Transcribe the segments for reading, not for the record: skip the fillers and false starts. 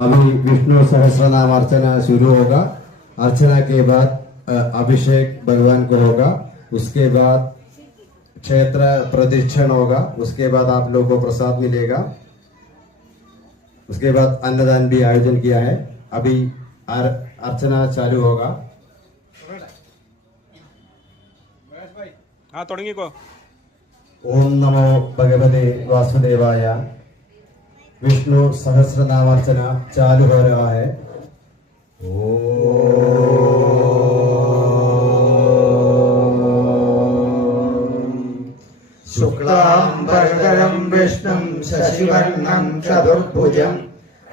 अभी विष्णु सहस्रनाम अर्चना शुरू होगा। अर्चना के बाद अभिषेक भगवान को होगा, उसके बाद क्षेत्र प्रदक्षिण होगा, उसके बाद आप लोगों को प्रसाद मिलेगा, उसके बाद अन्नदान भी आयोजन किया है। अभी अर्चना चालू होगा। हाँ तोड़ेंगे को। ओम नमो भगवते वासुदेवाय। विष्णु सहस्रनाम अर्चना चालू हो रहा है। शुक्लांबरधरं विष्णुं शशिवर्णं चतुर्भुजं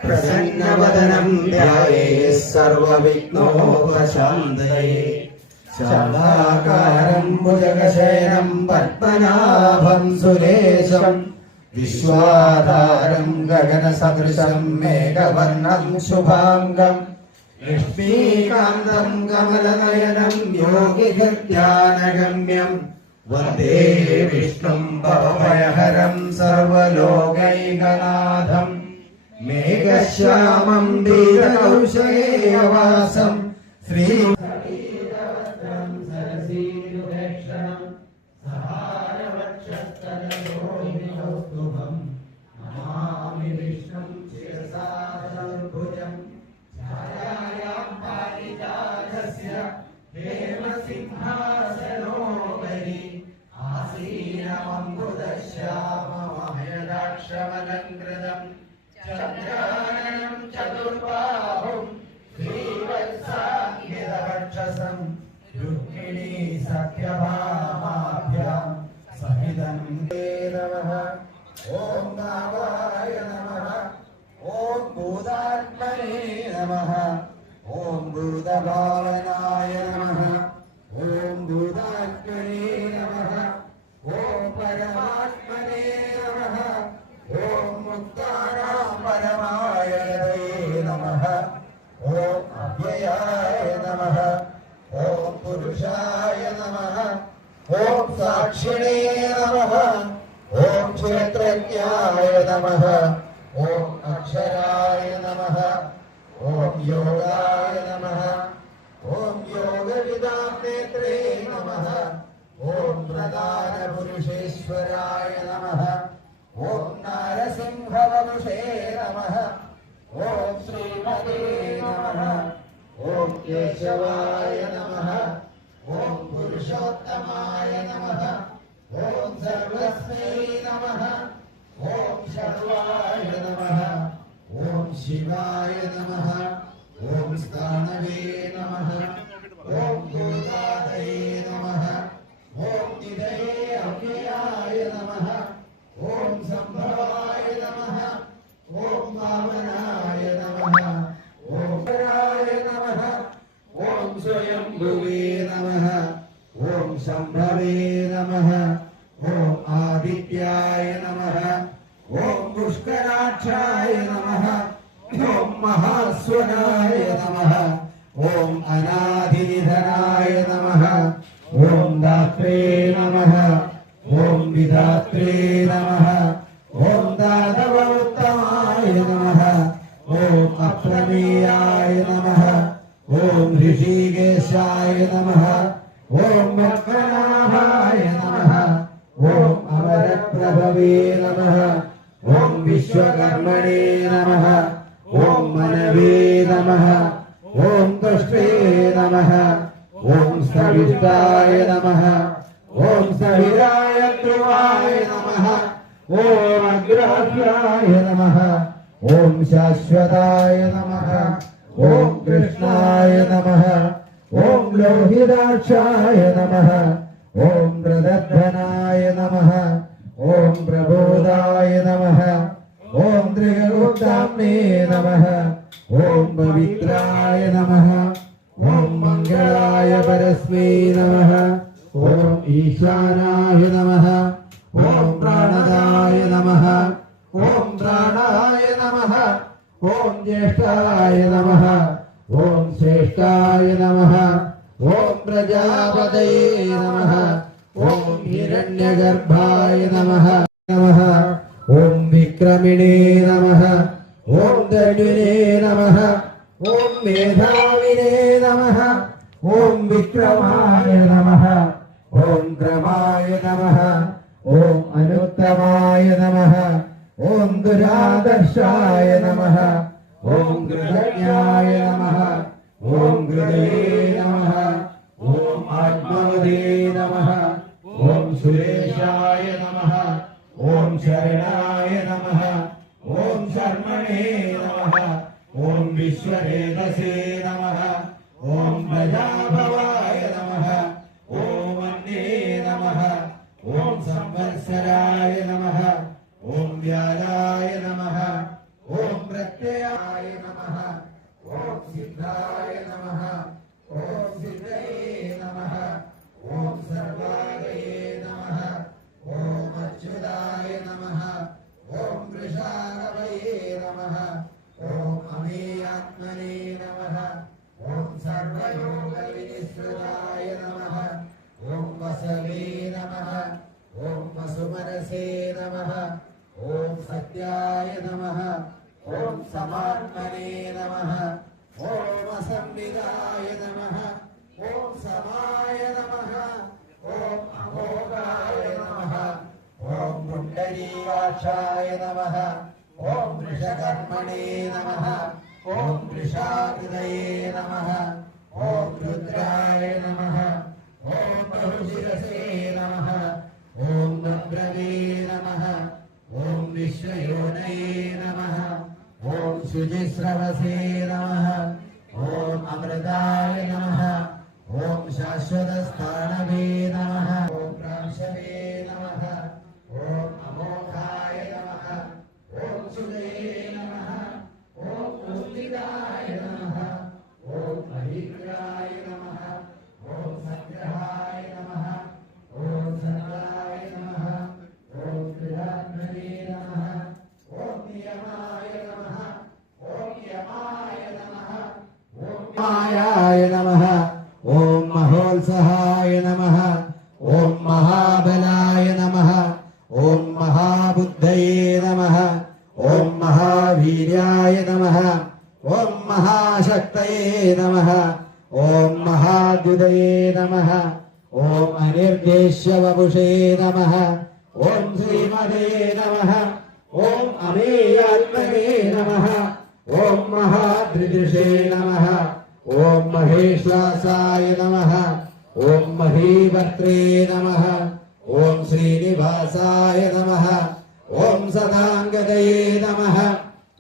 प्रसन्नवदनं ध्यायेत् सर्वविघ्नोपशान्तये। शालाकारं भुजगशयनं पद्मनाभं सुरेशं विश्वाधारं गगनसदृशं मेघवर्णं शुभांगं लक्ष्मीकान्तं कमलनयनं योगिहृद्यानगम्यं वन्दे विष्णुं भवभयहरं सर्वलोकैकनाथं मेघश्यामं दीर्घकौशेयवासं श्री चन्द्राननं चतुर्बाहुं श्रीवत्साङ्गितवक्षसं रुक्मिणी सख्यभामाभ्यां सहितं नमः। ॐ नावाय नमः। ॐ भूतात्मने नमः। ॐ भूतभावनाय नमः। ॐ भूतात्मने नमः। ॐ परमात्मने नमः। ॐ मुक्तानां परमायते नमः। ॐ अव्ययाय नमः। ॐ पुरुषाय नमः। ॐ साक्षिणे नमः। ॐ क्षेत्रज्ञाय नमः। ॐ अक्षराय नमः। ॐ योगाय नमः। ॐ योगविदां नेत्रे नमः। ॐ प्रधानपुरुषेश्वराय नमः। ॐ नारसिंहवंशे नमः। ॐ श्रीमते नमः। ॐ केशवाय नमः। ॐ पुरुषोत्तमाय नमः। ॐ सर्वस्मै नमः। ॐ शर्वाय नमः। ॐ शिवाय नमः। ॐ स्थानवे नमः। ॐ गोदादये नमः। ॐ निधये अव्ययाय नमः। ॐ संभवाय नमः। ॐ वामनाय नमः। ॐ पराय नमः। ॐ स्वयंभुवे नमः। ॐ शंभवे नमः। ॐ आदित्याय नमः। ॐ पुष्कराक्षाय नमः। ॐ महास्वनाय नमः। ॐ अनादिनिधनाय नमः। ॐ दात्रे नमः। ॐ विधात्रे नमः। ॐ दानवोत्तमाय नमः। ॐ अप्रमेयाय नमः। ॐ ऋषिकेशाय नमः। ॐ मत्कनाभाय नमः। ॐ अमरप्रभवे नमः। ॐ विश्वकर्मणे नमः। ॐ मनवे नमः। ॐ तुष्टे नमः। ॐ स्थविष्टाय नमः। ॐ सहिराय ध्रुवाय नमः। ॐ अग्राभ्याय नमः। ॐ शाश्वताय नमः। ॐ कृष्णाय नमः। ॐ लोहिताक्षाय नमः। ॐ प्रदर्शनाय नमः। ॐ प्रबोधाय नमः। ॐ त्रिगुप्ताम्ने नमः। ॐ पवित्राय नमः। ॐ मङ्गलाय परस्मै नमः। ॐ ईशानाय नमः। ॐ प्राणदाय नमः। ॐ प्राणाय नमः। ॐ ज्येष्ठाय नमः। ॐ श्रेष्ठाय नमः। ॐ प्रजापतये नमः। ॐ हिरण्यगर्भाय नमः। ॐ विक्रमिणे नमः। ഓം ധന്വനേ നമഃ ഓം മേധാവിനേ നമഃ ഓം വിക്രമായ നമഃ ഓം ക്രമായ നമഃ ഓം അനുത്തമായ നമഃ ഓം ദുരാദർശായ നമഃ ഓം കൃതജ്ഞായ നമഃ ഓം ഹൃദയേ നമഃ ഓം ആത്മവതേ നമഃ ഓം സുരേശായ നമഃ ഓം ശരണായ നമഃ ഓം ശർമ്മണേ നമഃ ഓം വിശ്വരേതസേ നമഃ ഓം പ്രജാഭവായ നമഃ ഓം അന്നേ നമഃ ഓം സംവത്സരായ നമഃ ഓം വ്യാലായ നമഃ ഓം പ്രത്യയായ നമഃ ഓം സിദ്ധായ നമഃ ഓം സിദ്ധയേ നമഃ ഓം സർവാദയേ നമഃ ഓം അച്യുതായ നമഃ ഓം വൃഷാണവയേ നമഃ ഓം അമേയാത്മനേ നമഃ ഓം സർവയോഗവിനിശ്രുതായ നമഃ ഓം വസവേ നമഃ ഓം വസുമനസേ നമഃ ഓം സത്യായ നമഃ ഓം സമാത്മനേ നമഃ ഓം അസംവിദായ നമഃ ഓം സമായ നമഃ ഓം അമോഘായ നമഃ ഓം പുണ്ഡരീകാക്ഷായ നമഃ ഓം വൃഷകർമ്മണേ നമഃ ഓം വൃഷാകൃതയേ നമഃ ഓം രുദ്രായ നമഃ ഓം ബഹുശിരസേ നമഃ ഓം നബ്രവേ നമഃ ഓം വിശ്വയോനയേ നമഃ ഓം ശുചിസ്രവസേ നമഃ ഓം അമൃതായ നമഃ ഓം ശാശ്വതസ്ഥാനവേ നമഃ ഓം പ്രാംശവേ നമഃ ഓം അമോഘായ നമഃ ഓം സുതയേ നമഃ ഓം പൂജിതായ നമഃ ഓം മഹീന്ദ്രായ നമഃ ഓം സഗ്രഹായ നമഃ ഓം സർവായ നമഃ ഓം ക്രിയാത്മനേ നമഃ ഓം നിയമായ നമഃ ഓം യമായ നമഃ ഓം മായായ നമഃ ഓം മഹോത്സഹായ നമഃ ഓം മഹാബലായ നമഃ ഓം മഹാബുദ്ധയേ നമഃ ഓം മഹാവീര്യായ നമഃ ഓം മഹാശക്തയേ നമഃ ഓം മഹാദ്യുതയേ നമഃ ഓം അനിർദ്ദേശ്യവപുഷേ നമഃ ഓം ശ്രീമതേ നമഃ ഓം അമേയാത്മനേ നമഃ ഓം മഹാദ്രിദൃശേ നമഃ ഓം മഹേശ്വാസായ നമഃ ഓം മഹീഭർത്രേ നമഃ ഓം ശ്രീനിവാസായ നമഃ ഓം സദാംഗതയേ നമഃ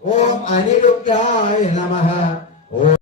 ഓം അനിരുദ്ധായ നമഃ ഓം